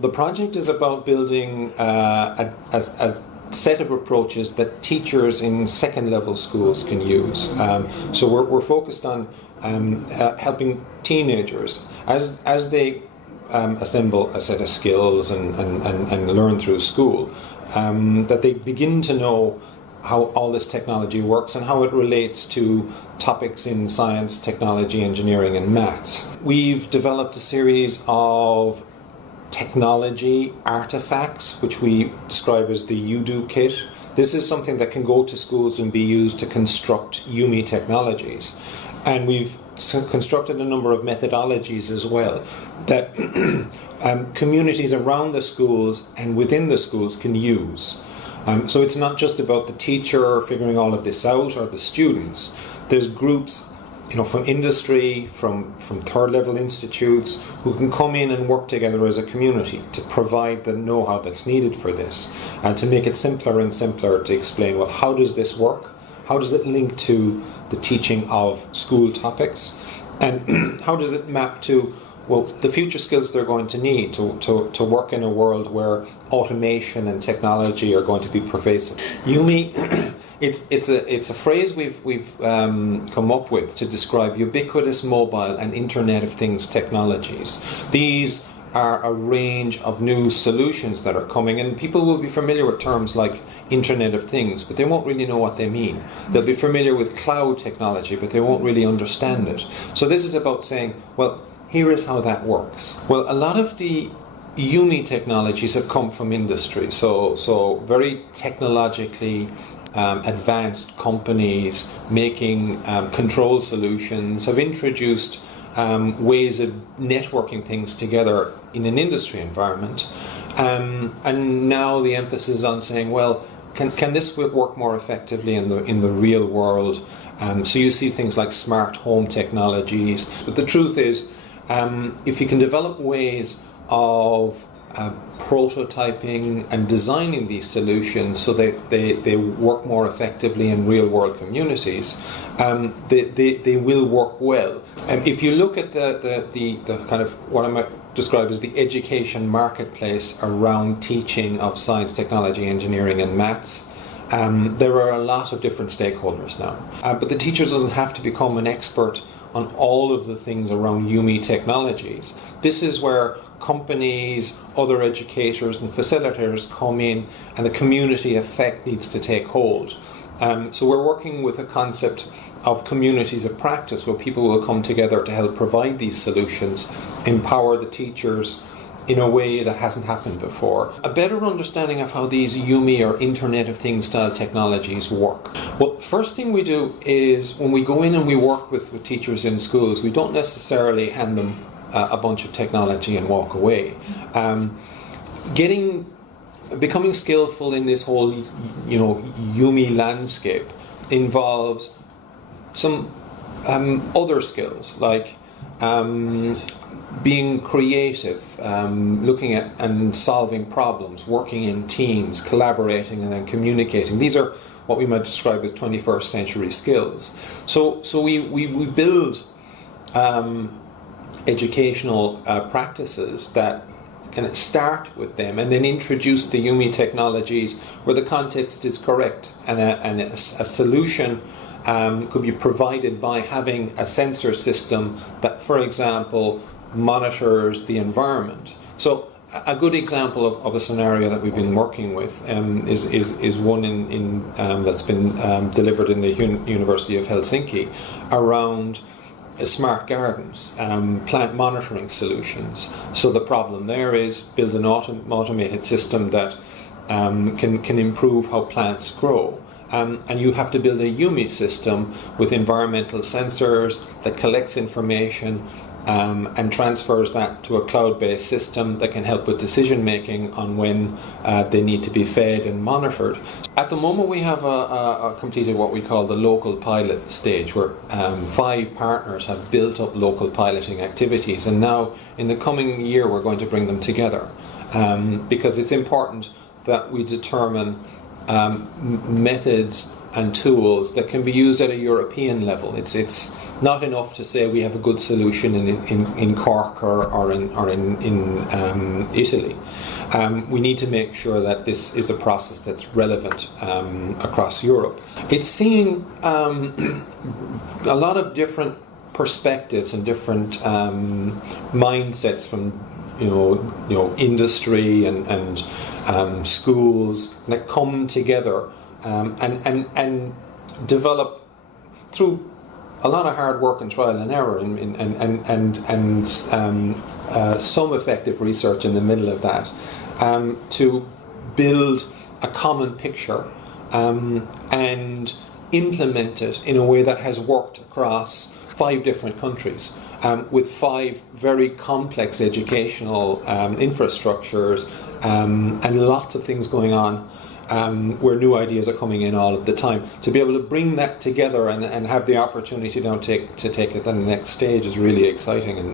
The project is about building a set of approaches that teachers in second level schools can use. So we're focused on helping teenagers as they assemble a set of skills and learn through school, that they begin to know how all this technology works and how it relates to topics in science, technology, engineering and maths. We've developed a series of technology artifacts, which we describe as the UDO kit. This is something that can go to schools and be used to construct UMI technologies. And we've constructed a number of methodologies as well that communities around the schools and within the schools can use. So it's not just about the teacher figuring all of this out or the students. There's groups, from industry, from third level institutes who can come in and work together as a community to provide the know-how that's needed for this and to make it simpler and simpler to explain, well, how does this work? How does it link to the teaching of school topics? And how does it map to, well, the future skills they're going to need to work in a world where automation and technology are going to be pervasive? UMI, it's a phrase we've come up with to describe ubiquitous mobile and Internet of Things technologies. These are a range of new solutions that are coming, and people will be familiar with terms like Internet of Things, but they won't really know what they mean. They'll be familiar with cloud technology, but they won't really understand it. So this is about saying, well, here is how that works. Well, a lot of the UMI technologies have come from industry, so very technologically advanced companies making control solutions have introduced ways of networking things together in an industry environment, and now the emphasis is on saying, well, can this work more effectively in the real world? So you see things like smart home technologies, but the truth is, if you can develop ways of prototyping and designing these solutions so that they work more effectively in real world communities, they will work well. And if you look at the kind of what I might describe as the education marketplace around teaching of science, technology, engineering and maths, there are a lot of different stakeholders now. But the teacher doesn't have to become an expert on all of the things around UMI technologies. This is where companies, other educators and facilitators come in, and the community effect needs to take hold. So we're working with a concept of communities of practice where people will come together to help provide these solutions, empower the teachers in a way that hasn't happened before. A better understanding of how these UMI or Internet of Things style technologies work. Well, first thing we do is when we go in and we work with teachers in schools, we don't necessarily hand them a bunch of technology and walk away. Becoming skillful in this whole, UMI landscape involves some other skills like being creative, looking at and solving problems, working in teams, collaborating and then communicating. These are what we might describe as 21st century skills. So we build educational practices that can start with them and then introduce the UMI technologies where the context is correct and a solution could be provided by having a sensor system that, for example, monitors the environment. So a good example of a scenario that we've been working with is one in that's been delivered in the University of Helsinki around smart gardens, plant monitoring solutions. So the problem there is build an automated system that can improve how plants grow. And you have to build a UMI system with environmental sensors that collects information and transfers that to a cloud-based system that can help with decision making on when they need to be fed and monitored. At the moment we have completed what we call the local pilot stage, where 5 partners have built up local piloting activities, and now in the coming year we're going to bring them together because it's important that we determine methods and tools that can be used at a European level. It's not enough to say we have a good solution in Cork or in Italy. We need to make sure that this is a process that's relevant across Europe. It's seeing a lot of different perspectives and different mindsets from industry and schools that come together and develop through a lot of hard work and trial and error and some effective research in the middle of that to build a common picture and implement it in a way that has worked across 5 different countries with 5 very complex educational infrastructures and lots of things going on. Where new ideas are coming in all of the time. To be able to bring that together and have the opportunity to take it to the next stage is really exciting.